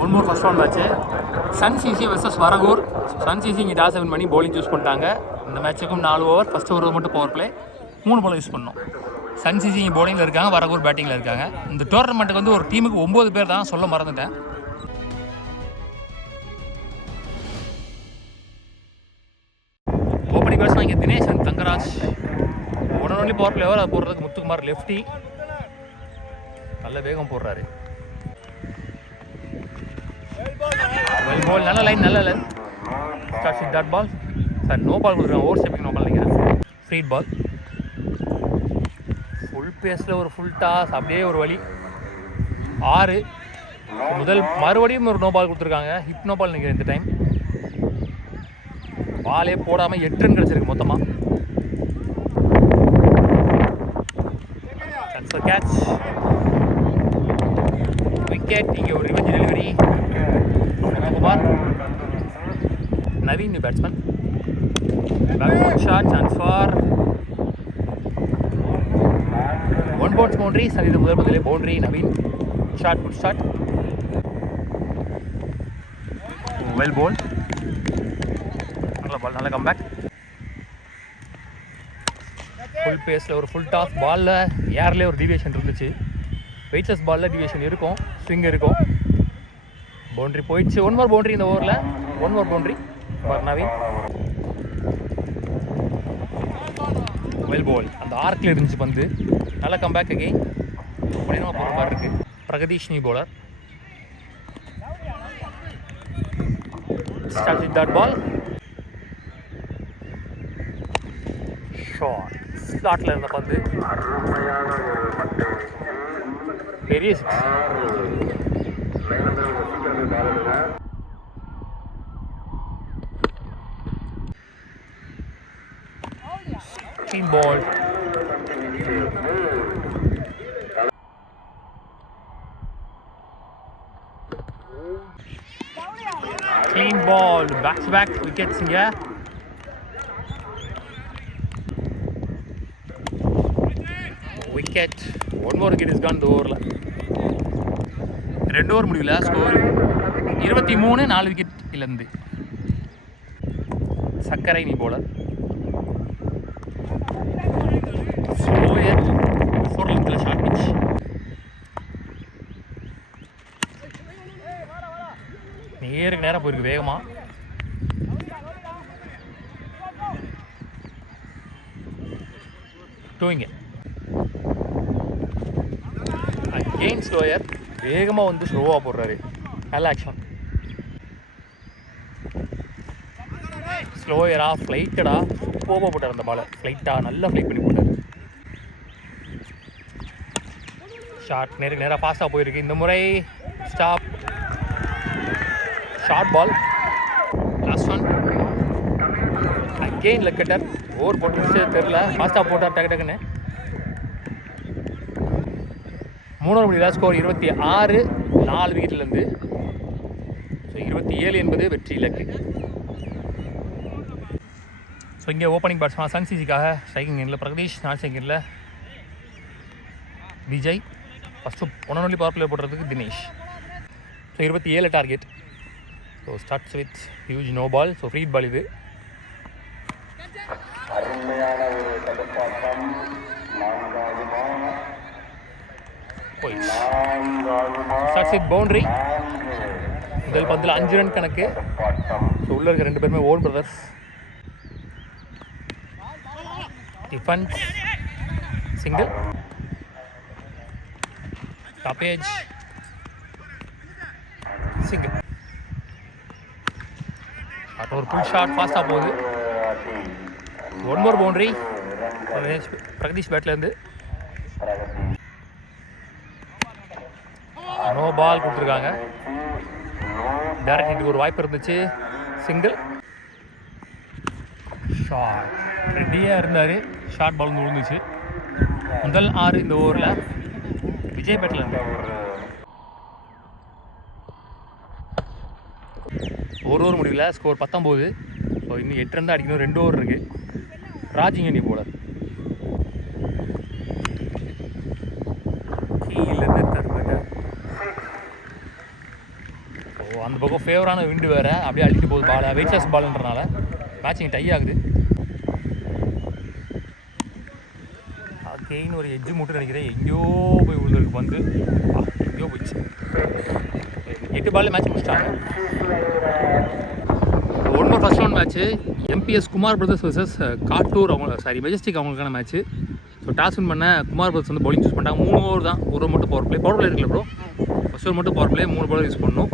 One more first round match சன்சிசி versus Varagur. சன்சிசி இங்கே டாஸ் 7 பண்ணி பவுலிங் சூஸ் பண்ணிட்டாங்க. இந்த மேட்ச்சுக்கும் 4 ஓவர், ஃபஸ்ட் ஓவர் மட்டும் பவர் பிளே, 3 பால் யூஸ் பண்ணோம். சன்சிசி இங்கே பவுலிங்கில் இருக்காங்க, வரகூர் பேட்டிங்கில் இருக்காங்க. இந்த டோர்னமெண்ட்டுக்கு வந்து ஒரு டீமுக்கு 9 பேர் தான், சொல்ல மறந்துட்டேன். ஓப்பனிங் பேட்ஸ்மேன் இங்கே Dinesh and Thangaraj. Only power flavour அது போடுறதுக்கு முத்துக்குமார் லெஃப்டி நல்ல வேகம் போடுறாரு. வெல் பால், நல்ல லைன், நல்ல line. Start with dot ball. Sir no ball கொடுக்குறாங்க, ஓவர் ஸ்டெப்பிங் நோ பால் நினைக்கிறேன். ஃப்ரீட் பால், ஃபுல் பேஸில் ஒரு ஃபுல் டாஸ், அப்படியே ஒரு வழி 6. முதல் மறுபடியும் ஒரு நோ பால் கொடுத்துருக்காங்க, ஹிட் நோ பால் நினைக்கிறேன். இந்த டைம் பாலே போடாமல் 8 ரன் கிடச்சிருக்கு மொத்தமாக. Catch, wicket. இங்கே ஒரு revenge delivery. Kumar, Naveen batsman, shot, chance for 1 bounce boundary. சரி, இது முதலே boundary. Naveen shot, good shot, well போல், நல்ல பால், நல்ல கம்பேக். ஃபுல் பேஸில் ஒரு ஃபுல் டாஸ். பாலில் ஏர்லேயே ஒரு டிவியேஷன் இருந்துச்சு. வெயிட்லெஸ் பாலில் டிவியேஷன் இருக்கும், ஸ்விங் இருக்கும். பவுண்ட்ரி போயிடுச்சு. 1 மோர் பவுண்ட்ரி இந்த ஓவரில், 1 more boundary for Naveen. Well ball, அந்த ஆர்க்கில் இருந்துச்சு பந்து, நல்ல கம்பேக் அகெயின். அப்படின்னா போகிற மாதிரி இருக்குது. Pragadeesh new bowler. Start with dot ball. Shot, ஸ்லாட்டில் இருந்த பந்து, பெரிய 6. Clean ball. Clean ball, back to back wickets இங்க. Wicket. 1 more wicket is gone இந்த ஓவரில். 2 ஓவர் முடியல. ஸ்கோர் 23, 4 விக்கெட் இழந்து. சக்கரை நீ போலர். ஸ்லோயர் 4 லென்த்தில் ஷார்ட் பிச். நேருக்கு நேராக போயிருக்கு வேகமாக. டூயிங்க அகெயின் ஸ்லோயர், வேகமாக வந்து ஸ்லோவாக போடுறாரு. நல்ல ஆக்ஷன். ஸ்லோயரா ஃப்ளைட்டடா சூப்பராக போட்டார் அந்த பாலை. ஃப்ளைட்டாக நல்லா ஃப்ளைட் பண்ணி போட்டார். ஷார்ட் நேருக்கு நேராக ஃபாஸ்ட்டாக போயிருக்கு. இந்த முறை stop. Short ball, last one. Again leg cutter. Over போட்டு தெரில, ஃபாஸ்ட்டாக போட்டார் டக்கு டக்குன்னு. 3 மணி தான் ஸ்கோர். 26, 4 விக்கெட்லேருந்து. ஸோ 27 என்பது வெற்றி இலக்கு. ஸோ இங்கே ஓப்பனிங் பேட்ஸ்மேன் சன்சிசிக்காக ஸ்ட்ரைக்கிங் எண்ணில் பிரகதீஷ், நான் செகண்டில் Vijay. First 1 only power play போடுறதுக்கு Dinesh. So 27 target. So starts with huge no ball. So free hit ball இது. Starts with boundary. முதல் பந்தில் 5 ரன் கணக்கு. ஸோ உள்ளே இருக்க 2 பேருமே own brothers. Defence single, top edge single. அப்புறம் ஒரு புல் ஷாட் ஃபாஸ்ட்டாக போகுது. 1 more பவுண்டரி பிரகதீஷ் பேட்லேருந்து. நோ பால் கொடுத்துருக்காங்க. டேரக்ட் ஹிட்டுக்கு ஒரு வாய்ப்பு இருந்துச்சு. சிங்கிள். ஷாட் ரெடியாக இருந்தார். ஷார்ட் பால் வந்து விழுந்துச்சு. முதல் 6 இந்த ஓவரில் விஜய் பேட்டில் இருந்தார். ஒரு ஓவர் முடியல. ஸ்கோர் 19. ஸோ இன்னும் 8 ரன் தான் அடிக்கணும். 2 ஓவர் இருக்குது. ராஜிங்கனி போலர். கீழேருந்து தருவாங்க. அந்த பக்கம் ஃபேவரான விண்டு வேறு அப்படியே அள்ளிட்டு போகுது பால், வெயிட்லெஸ் பால்ன்றனால மேட்சிங் டை ஆகுது. கெயின் ஒரு எட்ஜு மட்டும் நினைக்கிறேன், எங்கேயோ போய் விழுந்துருக்கு வந்து, எங்கேயோ போயிடுச்சு. 8 பால் மேட்ச் முடிச்சிட்டாங்க. One more first round match MBS Kumar brothers versus Kattur Majestic அவங்களுக்கான மேட்ச்சு. ஸோ டாஸ் வின் பண்ண குமார் பிரதர்ஸ் வந்து பவுலிங் சூஸ் பண்ணிட்டாங்க. 3 ஓவர் தான், ஒரு மட்டும் பவர் பிளே இருக்குல்ல ப்ரோ, ஃபர்ஸ்ட் ஓவர் மட்டும் பவர் பிளே 3 பால் யூஸ் பண்ணணும்.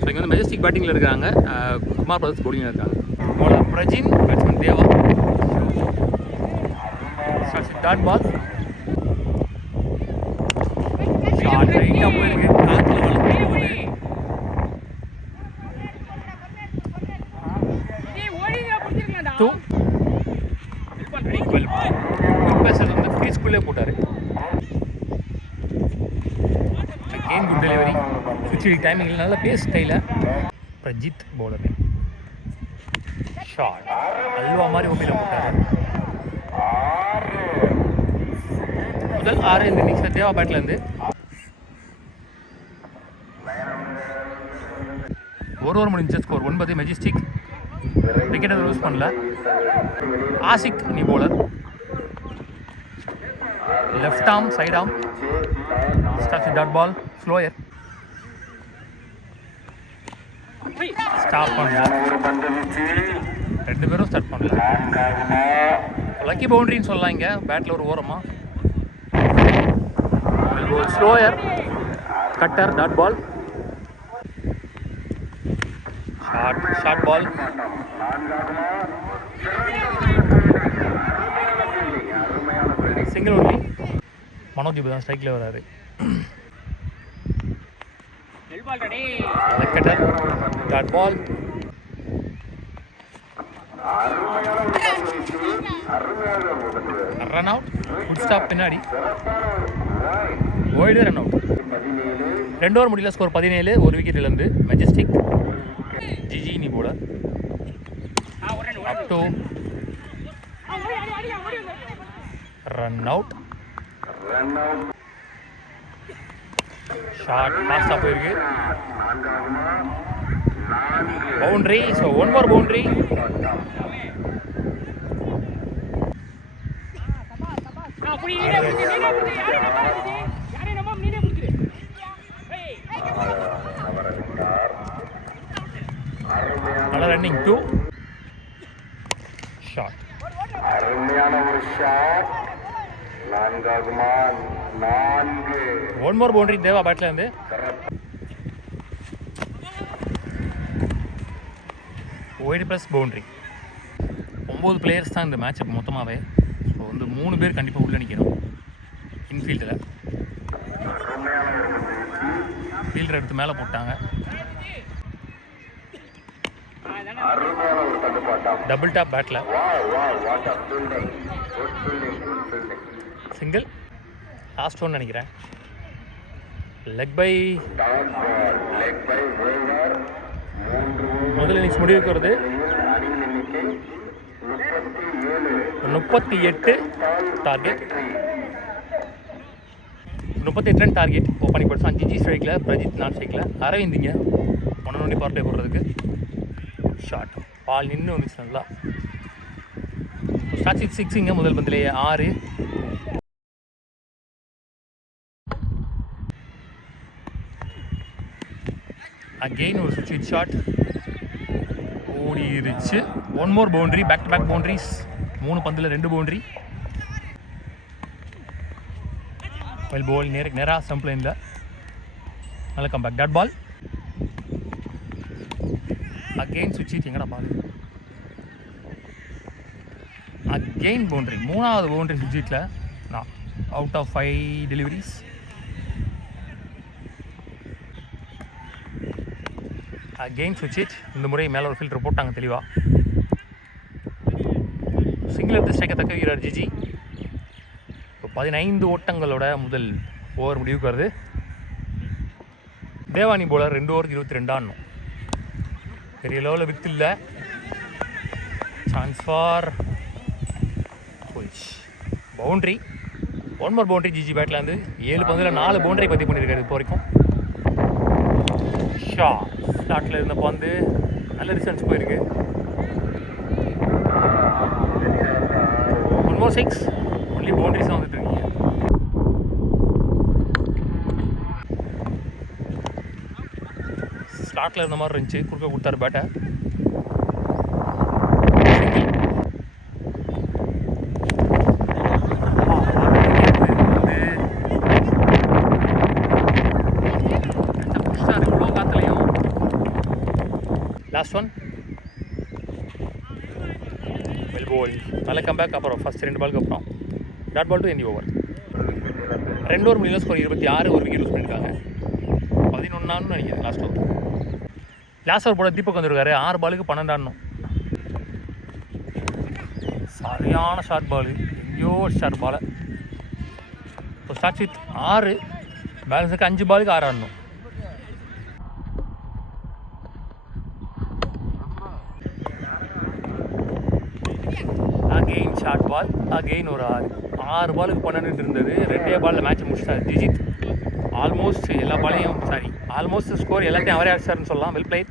ஸோ இங்கே வந்து மெஜஸ்டிக் பேட்டிங்கில் இருக்காங்க, குமார் பிரதர்ஸ் பவுலிங்கில் இருக்காங்க. பவுலர் பிரஜின், பேட்ஸ்மேன் தேவா. டாட் பால் ரைட்டாக போயிருக்கு, காற்றுல வளர்ந்து போகுது. பேசர் வந்து க்ரீஸ்குள்ளே போட்டார். அகெயின் குட் டெலிவரி, சுவிட்ச் டைமிங்கில் நல்ல பேஸ் ஸ்டைல. பிரஜித் பவுலர் ஷாட் அல்வா மாதிரி ஓபியில் போட்டார். முதல் 6 இந்த இன்னிங்ஸில் தேவா பேட்லேருந்து ஒரு ஓவர் முடிஞ்ச ஸ்கோர் 9. மெஜஸ்டிக் விக்கெட் எதுவும் யூஸ் பண்ணல. ஆசிக் நீ bowler, left arm side arm start dot ball slower stop பண்ணல. 2 பேரும் ஸ்டார்ட் பண்ணல. லக்கி பவுண்டரின்னு சொல்லலாம். இங்கே பேட்டில் ஒரு ஓரமாக slower cutter dot ball short ball. Single only. Manoj இப்போ தான் ஸ்ட்ரைக்கில் வராரு. Cutter dot ball. Run out. Good stop பின்னாடி. Wide run out. 2 ஓவர் முடியல, ஸ்கோர் 17. ஒரு விக்கெட் இழந்து மெஜஸ்டிக். ஜிஜி நீ bowler. Up to run out. Short ஃபாஸ்டாக போயிருக்கு. பவுண்டரி. So 1 more boundary. நல்ல ரன்னிங் 2 ஷாட். அருமையான ஒரு ஷாட். 1 more பவுண்டரி தேவா பேட்ல இருந்து. Wide plus boundary. 9 பிளேயர்ஸ் தான் இந்த மேட்ச் மொத்தமாகவே. ஸோ வந்து 3 பேர் கண்டிப்பாக உள்ளே நிற்கணும் இன்ஃபீல்டில். ஃபீல்டர் எடுத்து மேலே போட்டாங்க. டபுள் டாப் பேட்டில் சிங்கிள். லாஸ்ட் ஒன் நினைக்கிறேன். Leg bye. முதல் இன்னிங்ஸ் முடிவுக்கு வருது. 38 target. 38 run target. Opening bats 5 ஸ்ட்ரைக்கில், பிரஜித் நான் ஸ்ட்ரைக்கில், அரவிந்திங்க 1 பவர் பிளே போடுறதுக்கு. ஷாட் பால் நின்று வந்துச்சு நல்லா. ஸ்டார்ட் 6 முதல் பந்திலேயே 6. அகெயின் ஒரு சுவிட்ச் ஷாட் ஓடிருச்சு. 1 more boundary. Back to back boundaries. 3 பந்தில் 2 பவுண்டரி. வெல் பால் நேராக சம்ப்ளைனில் நல்ல கம்பேக் டாட் பால். அகெயின் சுவிட்ச் எங்கடா பால். Again boundary. 3வது பவுண்டரி சுவிட்சில். நான் அவுட் ஆஃப் 5 டெலிவரிஸ். அகெயின் சுவிட்ச். இந்த முறை மேலே ஒரு ஃபில்டர் போட்டாங்க தெளிவாக. சிங்கிள் எடுத்து ஸ்ட்ரைக்கை தக்க வீரர் ஜிஜி. இப்போ 15 ஓட்டங்களோட முதல் ஓவர் முடிவுக்கு வருது. தேவானி போலர் 2 ஓவருக்கு 22 ஆடணும். பெரிய லெவலில் வித்து இல்லை. Chance for boundary. 1 more boundary ஜிஜி பேட்டில் வந்து 7 பந்தில் 4 பவுண்டரி பதிவு பண்ணியிருக்காரு இப்போ வரைக்கும். ஷாட் ஸ்லாட்டில் இருந்தப்போ வந்து நல்ல டிஸ்டன்ஸ் போயிருக்கு. 1 more 6 ஒன்லி பவுண்டரிஸாக வந்துட்டு இருக்கீங்க. ஸ்லாட்டில் இருந்த மாதிரி இருந்துச்சு, குறுக்க கொடுத்தாரு பேட்டை. லாஸ்ட் ஒன் வெல் போல். நல்ல கம்பேக். அப்புறம் ஃபஸ்ட் 2 பாலுக்கு அப்புறம் dot ball to end over. 2 over முடியல. ஸ்கோர் 26. ஒரு விக்கெட் யூஸ் பண்ணியிருக்காங்க. 11 நினைக்கிறேன் லாஸ்ட் ஓவர். லாஸ்ட் ஓவர் போட தீபக் வந்துருக்காரு. 6 பாலுக்கு 12 ஆடணும். சரியான ஷார்ட் பால், எங்கேயோ ஷார்ட் பாலை. இப்போ ஸ்டார்ட் வித் 6. பேலன்ஸுக்கு 5 பாலுக்கு 6 ஆடணும். அகெயின் ஷார்ட் பால், அகெயின் ஒரு 6 பாலுக்கு 12 இருந்தது. 2 பாலில் மேட்ச் முடிச்சிட்டாரு ஜிஜித். ஆல்மோஸ்ட் எல்லா பாலையும் ஆல்மோஸ்ட் ஸ்கோர் எல்லாத்தையும் அவரே அடிச்சாருன்னு சொல்லலாம். Well plate.